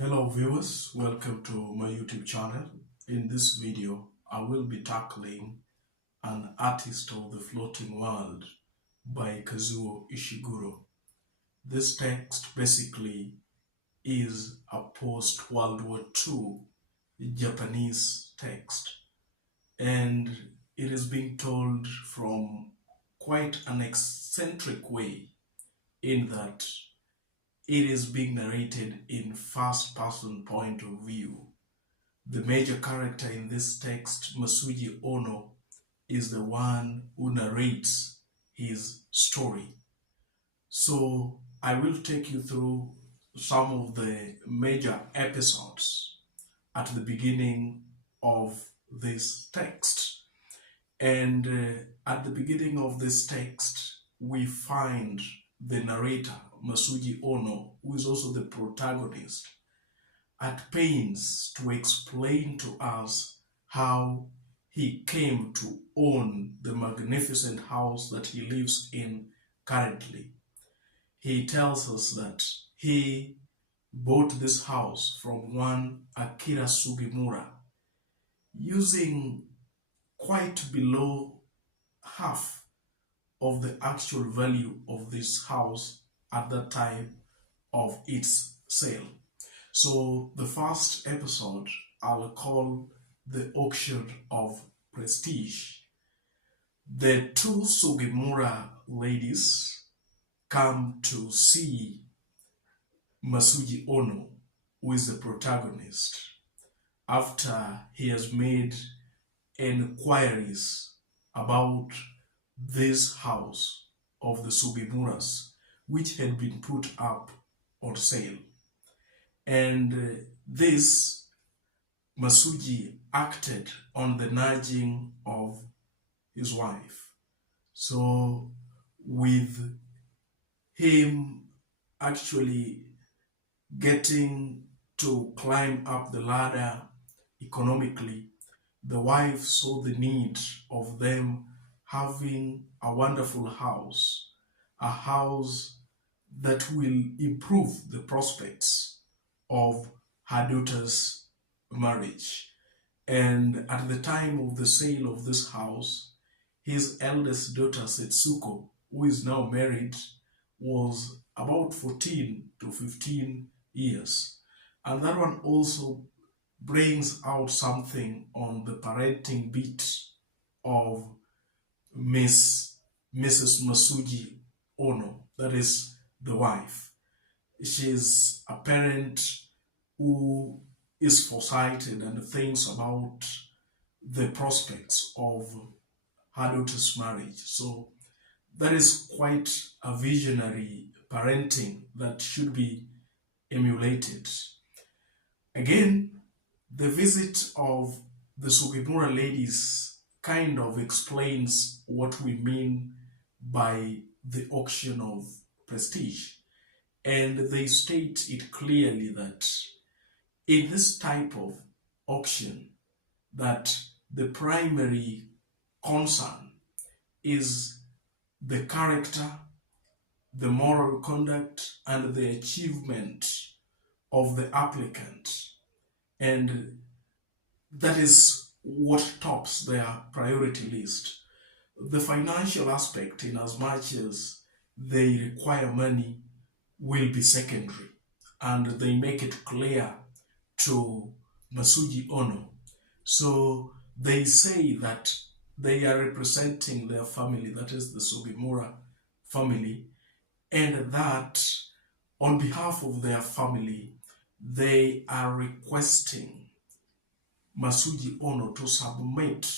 Hello viewers, welcome to my YouTube channel. In this video, I will be tackling An Artist of the Floating World by Kazuo Ishiguro. This text basically is a post-World War II Japanese text, and it is being told from quite an eccentric way in that it is being narrated in first-person point of view. The major character in this text, Masuji Ono, is the one who narrates his story. So I will take you through some of the major episodes at the beginning of this text. And at the beginning of this text, we find the narrator, Masuji Ono, who is also the protagonist, at pains to explain to us how he came to own the magnificent house that he lives in currently. He tells us that he bought this house from one Akira Sugimura using quite below half of the actual value of this house at the time of its sale. So the first episode I'll call the auction of prestige. The two Sugimura ladies come to see Masuji Ono, who is the protagonist, after he has made inquiries about this house of the Sugimuras, which had been put up on sale. And this Masuji acted on the nudging of his wife. So with him actually getting to climb up the ladder economically, the wife saw the need of them having a wonderful house, a house that will improve the prospects of her daughter's marriage. And at the time of the sale of this house, his eldest daughter, Setsuko, who is now married, was about 14 to 15 years. And that one also brings out something on the parenting bit of Mrs. Masuji Ono, that is the wife. She's a parent who is foresighted and thinks about the prospects of her daughter's marriage. So that is quite a visionary parenting that should be emulated. Again, the visit of the Sugimura ladies kind of explains what we mean by the auction of prestige. And they state it clearly that in this type of auction, that the primary concern is the character, the moral conduct, and the achievement of the applicant. And that is what tops their priority list. The financial aspect, in as much as they require money, will be secondary, and they make it clear to Masuji Ono. So they say that they are representing their family, that is the Sugimura family, and that on behalf of their family, they are requesting Masuji Ono to submit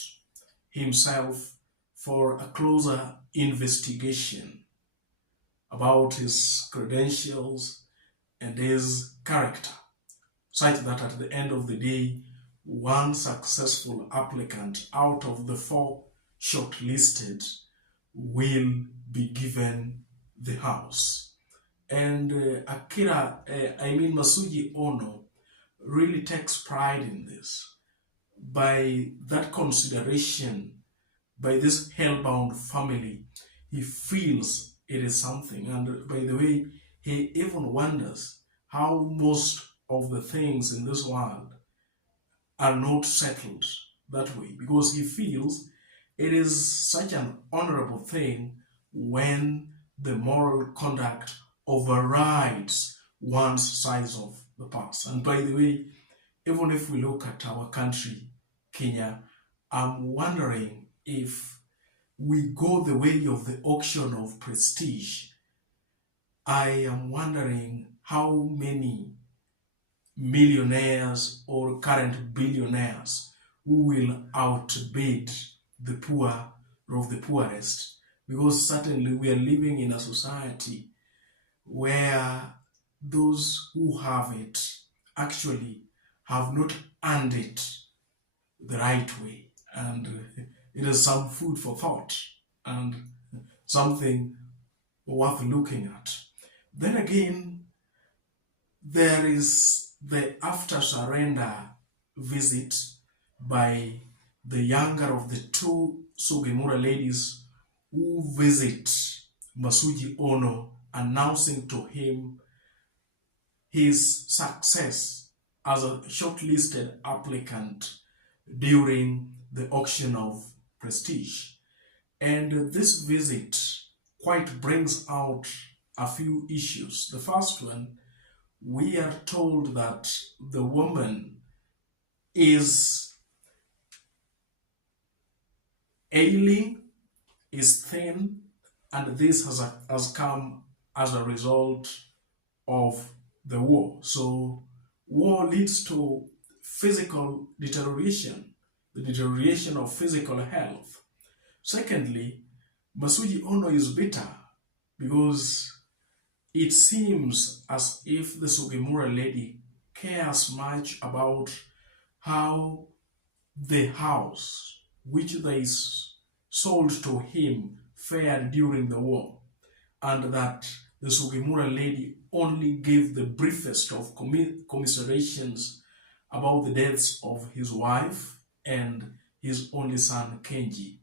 himself for a closer investigation about his credentials and his character, such that at the end of the day, one successful applicant out of the 4 shortlisted will be given the house. And Masuji Ono really takes pride in this. By that consideration, by this hellbound family, he feels it is something. And by the way, he even wonders how most of the things in this world are not settled that way, because he feels it is such an honorable thing when the moral conduct overrides one's size of the past. And by the way, even if we look at our country, Kenya, I'm wondering if we go the way of the auction of prestige. I am wondering how many millionaires or current billionaires who will outbid the poor of the poorest, because certainly we are living in a society where those who have it actually have not earned it the right way, and it is some food for thought and something worth looking at. Then again, there is the after surrender visit by the younger of the two Sugemura ladies who visit Masuji Ono, announcing to him his success as a shortlisted applicant during the auction of prestige. And this visit quite brings out a few issues. The first one, we are told that the woman is ailing, is thin, and this has come as a result of the war. So war leads to physical deterioration, the deterioration of physical health. Secondly, Masuji Ono is bitter because it seems as if the Sugemura lady cares much about how the house which they sold to him fared during the war, and that the Sugemura lady only gave the briefest of commiserations about the deaths of his wife and his only son Kenji.